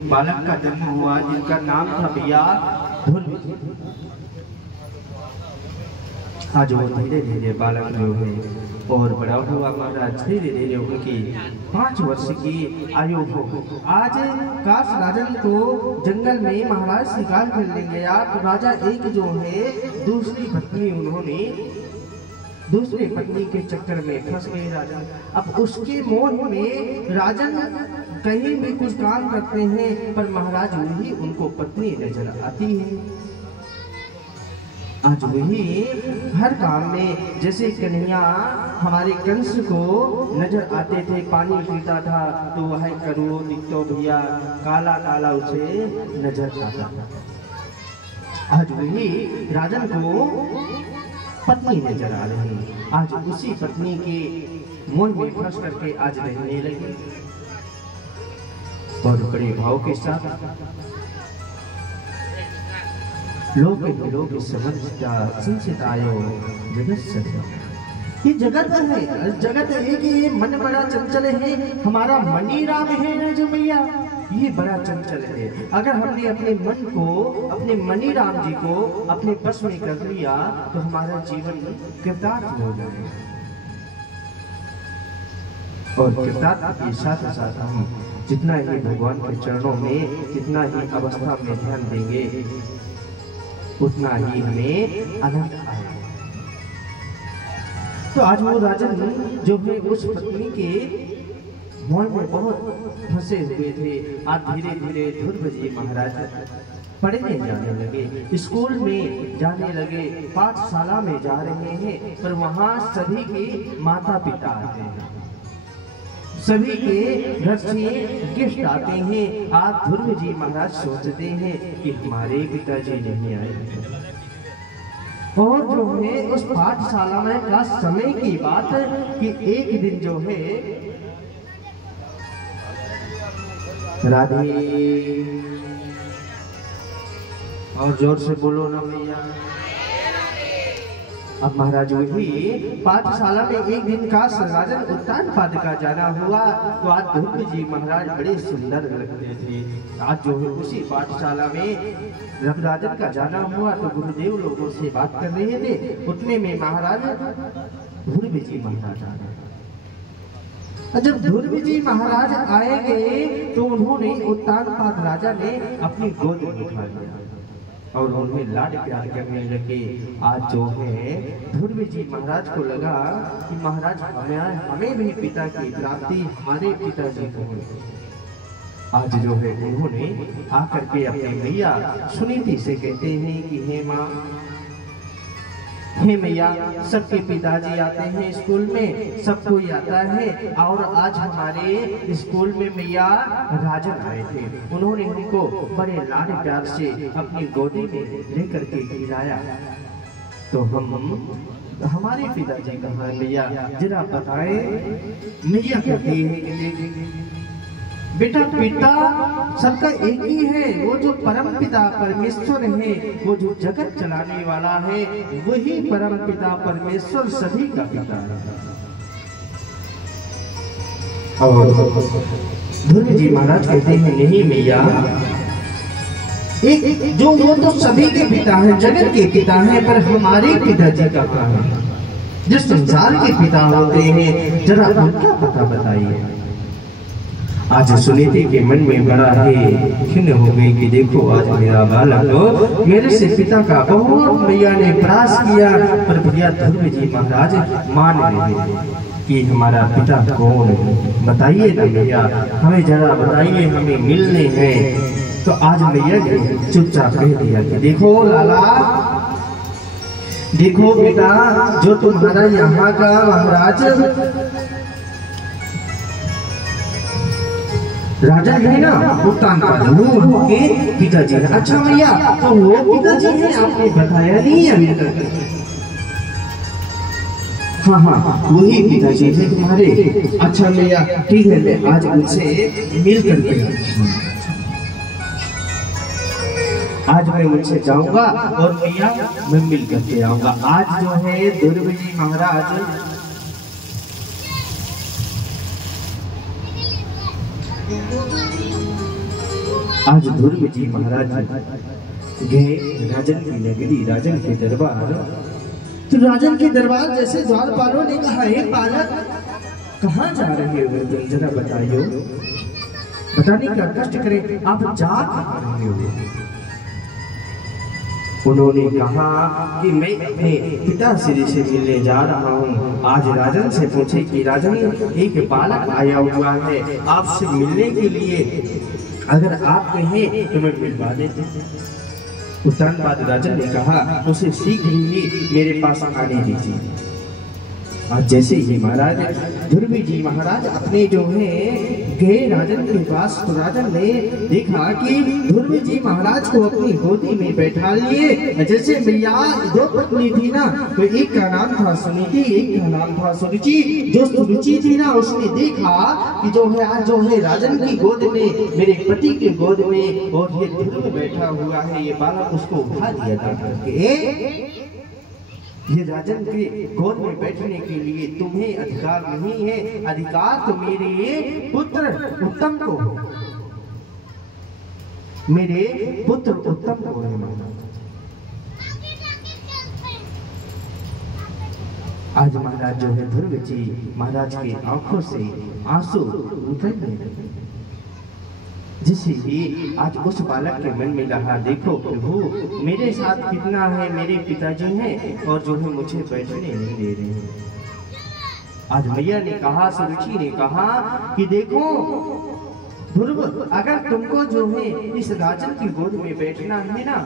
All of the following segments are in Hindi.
बालक का जन्म हुआ जिनका नाम था भैया ध्रुव। आज वो धीरे धीरे बालक जो है और बड़ा हुआ महाराज धीरे धीरे उनकी 5 वर्ष की आयु हो। आज काश राजन को जंगल में महाराज शिकार करने गया तो राजा एक जो है दूसरी पत्नी के चक्कर में फंस गए राजन। अब उसके मोह में राजन कहीं भी कुछ काम करते हैं पर महाराज वही उनको पत्नी नजर आती है। आज वही हर काम में जैसे कन्हैया हमारे कंस को नजर आते थे, पानी पीता था तो वह करो दिखतो भैया काला काला उसे नजर आता था। आज वही राजन को पत्नी नजर आ रही है। आज उसी पत्नी के मोह में फंस करके आज रहने लगे और बड़े भाव के साथ लोक समझता संसितायो जगत सत्य। ये जगत है, जगत है कि ये मन बड़ा चंचल है। हमारा मनी राम है ना जो मैया, ये बड़ा चंचल है। अगर हमने अपने मन को, अपने मनी राम जी को अपने बस में कर लिया तो हमारा जीवन कृतार्थ हो जाएगा। और कृतार्थ के साथ साथ हम जितना ही भगवान के चरणों में जितना ही अवस्था में ध्यान देंगे उतना ही हमें आनंद आएगा। तो आज वो राजन जो है उस पत्नी के मोह में बहुत फंसे हुए थे। आज धीरे धीरे ध्रुव जी महाराज पढ़ने जाने लगे, स्कूल में जाने लगे, पाठशाला में जा रहे हैं। पर वहाँ सभी के माता पिता आते हैं, सभी के घर से गिफ्ट आते हैं। आज ध्रुव जी महाराज सोचते हैं कि हमारे पिताजी नहीं आए। और जो है उस पाठशाला में का समय की बात कि एक दिन जो है राधे, और जोर से बोलो ना भैया। अब महाराज वही पाठशाला में एक दिन का राजन उत्तानपाद का जाना हुआ तो आज ध्रुव जी महाराज बड़े सुंदर लगते थे। आज जो है उसी पाठशाला में जब राजन का जाना हुआ तो गुरुदेव लोगों से बात कर रहे थे। उतने में महाराज ध्रुव जी महाराज आ गए। जब ध्रुव जी महाराज आएंगे तो उन्होंने उत्तानपाद राजा ने अपनी गोद में उठा लिया और उन्हें लाड प्यार करने लगे। आज जो है ध्रुव जी महाराज को लगा कि महाराज हमें भी पिता की प्राप्ति, हमारे पिताजी को। आज जो है उन्होंने आकर के अपने मैया सुनीति से कहते हैं कि हे माँ, हे मैया, सबके पिताजी आते हैं स्कूल में, सब कोई आता है और आज हमारे स्कूल में मैया राजन आए थे। उन्होंने हमको बड़े लाड प्यार से अपनी गोदी में लेकर के खिलाया। तो हमारे पिताजी कहाँ है मैया, जरा बताएं। मैया कहती है कि बेटा पिता सबका एक ही है, वो जो परम पिता परमेश्वर है, वो जो जगत चलाने वाला है, वही परम पिता परमेश्वर सभी का पिता है। और ध्रुव जी महाराज कहते हैं नहीं मैया, एक जो वो तो सभी के पिता है, जगत के पिता है, पर हमारे पिताजी का कहाँ है, जो संसार के पिता होते हैं, जरा उनका पता बताइए। आज सुनीति के मन में बड़ा ही खिन्न हो गई कि देखो आज मेरा बालक मेरे से पिता का बहुत मैया ने प्रयास किया पर भैया ध्रुव जी महाराज मान रहे कि हमारा पिता कौन है, बताइए ना भैया, हमें जरा बताइए, हमें मिलने हैं। तो आज मैया ने चुपचाप कह दिया कि देखो लाला, देखो बेटा, जो तुम्हारा यहाँ का महाराज राजा है ना उत्तानपाद, वो के पिताजी है। अच्छा भैया, तो वो पिताजी है, आपने बताया नहीं अभी तक। हाँ हाँ, वही पिताजी थे तुम्हारे। अच्छा भैया ठीक है, मैं आज उनसे मिल करके आज मैं उनसे जाऊंगा और भैया मैं मिल करके आऊंगा। आज जो है ध्रुव जी महाराज आज ध्रुव जी महाराज गए राजन की नगरी, राजन के दरबार। तो राजन के दरबार जैसे द्वारपालों ने कहा, हे पालक कहाँ जा रहे हो, जरा बताइयो, बताने का कष्ट करें, आप जा कहाँ रहे हो। उन्होंने कहा कि मैं अपने पिता श्री से मिलने जा रहा हूँ। आज राजन से पूछे कि राजन एक बालक आया हुआ है आपसे मिलने के लिए, अगर आप कहें तो मैं मिलवा देते। उत्तान बाद राजन ने कहा उसे शीघ्र ही मेरे पास आने दीजिए। और जैसे ही महाराज ध्रुव जी महाराज अपने जो है गए राजन के पास, तो राजन ने देखा कि ध्रुव जी महाराज को अपनी गोदी में बैठा लिए। जैसे भैया दो पत्नी थी ना, तो एक का नाम था सुनीति, एक का नाम था सुरुचि। जो सुरुचि थी ना, उसने देखा कि जो है आज जो है राजन की गोद में, मेरे पति के गोद में और ये ध्रुव बैठा हुआ है, ये बालक उसको उठा दिया जा करके, ये राजन के गोद में बैठने के लिए तुम्हें अधिकार नहीं है, अधिकार तो मेरे पुत्र उत्तम को, मेरे पुत्र उत्तम को है। आज महाराज जो है ध्रुव जी महाराज की आंखों से आंसू उतरने लगे। जिसे ही आज उस बालक के मन में रहा, देखो प्रभु मेरे साथ कितना है, मेरे पिताजी हैं और जो है मुझे बैठने नहीं दे रहे हैं। आज मैया ने कहा, सुरुचि ने कहा कि देखो ध्रुव, अगर तुमको जो है इस राजन की गोद में बैठना है ना,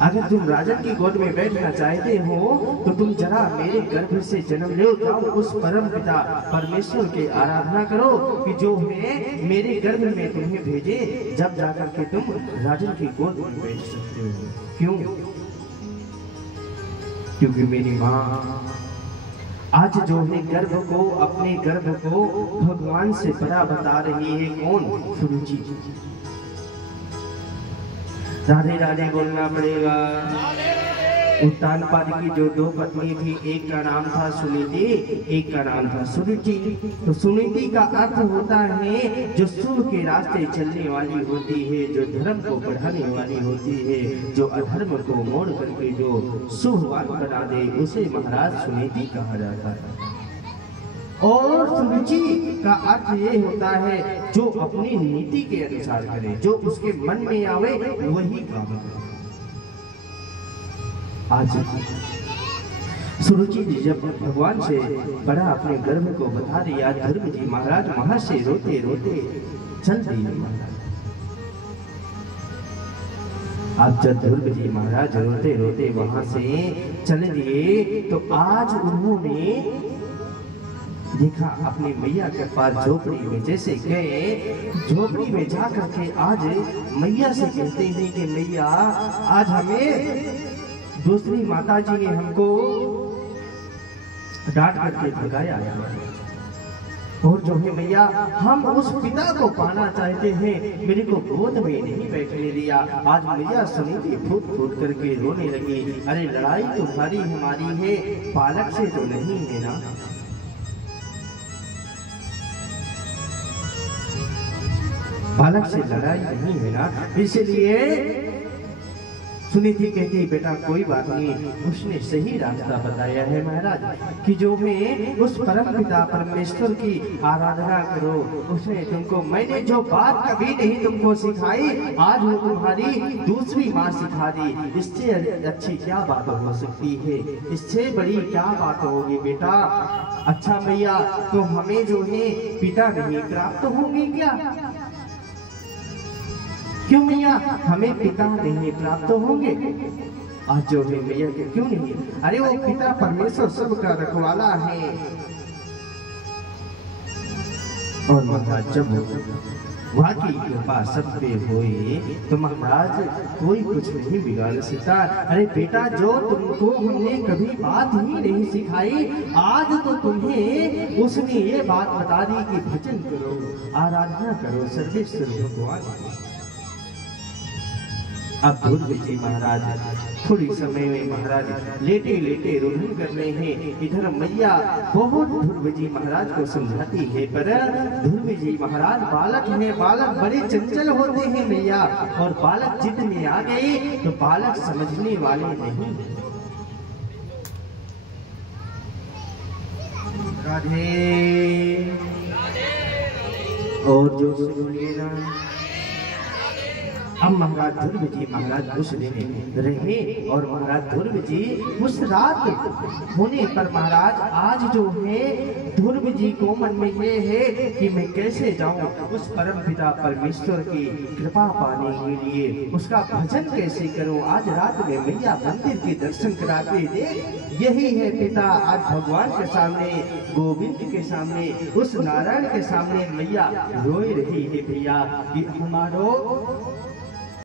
अगर तुम राजन की गोद में बैठना चाहते हो तो तुम जरा मेरे गर्भ से जन्म लो, जाओ उस परम पिता परमेश्वर की आराधना करो कि जो है मेरे गर्भ में तुम्हें भेजे, जब जाकर के तुम राजन की गोद में बैठ सकते हो। क्यों? क्योंकि मेरी माँ आज जो है गर्भ को, अपने गर्भ को भगवान से बड़ा बता रही है। कौन? सुरुचि। राधे राधे बोलना पड़ेगा। उत्तानपाद की जो दो पत्नी थी, एक का नाम था सुनीति, एक का नाम था सुरुचि। तो सुनीति का अर्थ होता है जो शुभ के रास्ते चलने वाली होती है, जो धर्म को बढ़ाने वाली होती है, जो अधर्म को मोड़ करके जो शुभवान बना दे, उसे महाराज सुनीति कहा जाता है। और सुरुचि का अर्थ ये होता है जो अपनी नीति के अनुसार करे, जो उसके मन में आवे वही काम करे। आज सुरुचि जी जब भगवान से बड़ा अपने गर्भ को बता दिया, ध्रुव जी महाराज वहां से रोते रोते चल दिए। आज जब ध्रुव जी महाराज रोते रोते वहां से चले दिए, तो आज उन्होंने देखा अपनी मैया के पास झोपड़ी में, जैसे गए झोपड़ी में जाकर के आज मैया से कहते हैं कि मैया आज हमें दूसरी माता जी ने हमको डांट करके भगाया और जो है मैया हम उस पिता को पाना चाहते हैं, मेरे को गोद में नहीं बैठने दिया। आज मैया सुनीति फूट फूट करके रोने लगी। अरे लड़ाई तुम्हारी हमारी है, बालक से तो नहीं है ना। बालक से लड़ाई नहीं है ना। इसलिए सुनीति कहती बेटा कोई बात नहीं, उसने सही रास्ता बताया है महाराज कि जो मैं उस परम पिता परमेश्वर की आराधना करो। उसने तुमको, मैंने जो बात कभी नहीं तुमको सिखाई, आज वो तुम्हारी दूसरी माँ सिखा दी। इससे अच्छी क्या बात हो सकती है, इससे बड़ी क्या बात होगी बेटा। अच्छा भैया तो हमें जो है पिता नहीं प्राप्त होंगे क्या? क्यों मैया हमें पिता नहीं प्राप्त होंगे? आज जो है मैया के क्यों नहीं? अरे वो पिता परमेश्वर सबका रखवाला है। और महाराज जब वाकई कृपा सब पे होए तो महाराज कोई कुछ नहीं बिगाड़ सकता। अरे बेटा जो तुमको हमने कभी बात ही नहीं सिखाई, आज तो तुम्हें उसने ये बात बता दी कि भजन करो, आराधना करो सर्वेश्वर भगवान। अब ध्रुव जी महाराज थोड़ी समय में महाराज लेटे लेटे रुदन कर रहे हैं। इधर मैया बहुत ध्रुव जी महाराज को समझाती है, पर ध्रुव जी महाराज बालक हैं, बालक बड़े चंचल होते हैं मैया, और बालक जिद में आ गए तो बालक समझने वाले नहीं। राधे और जो सुनिए ना, अब महाराज ध्रुव जी महाराज उस दिन रहे, और महाराज ध्रुव जी उस रात होने पर महाराज आज जो है ध्रुव जी को मन में ये है कि मैं कैसे जाऊं उस परम पिता परमेश्वर की कृपा पाने के लिए, उसका भजन कैसे करूं। आज रात में मैया मंदिर के दर्शन कराते दे, यही है पिता आज भगवान के सामने, गोविंद के सामने, उस नारायण के सामने मैया रोई रही है भैया कि हमारो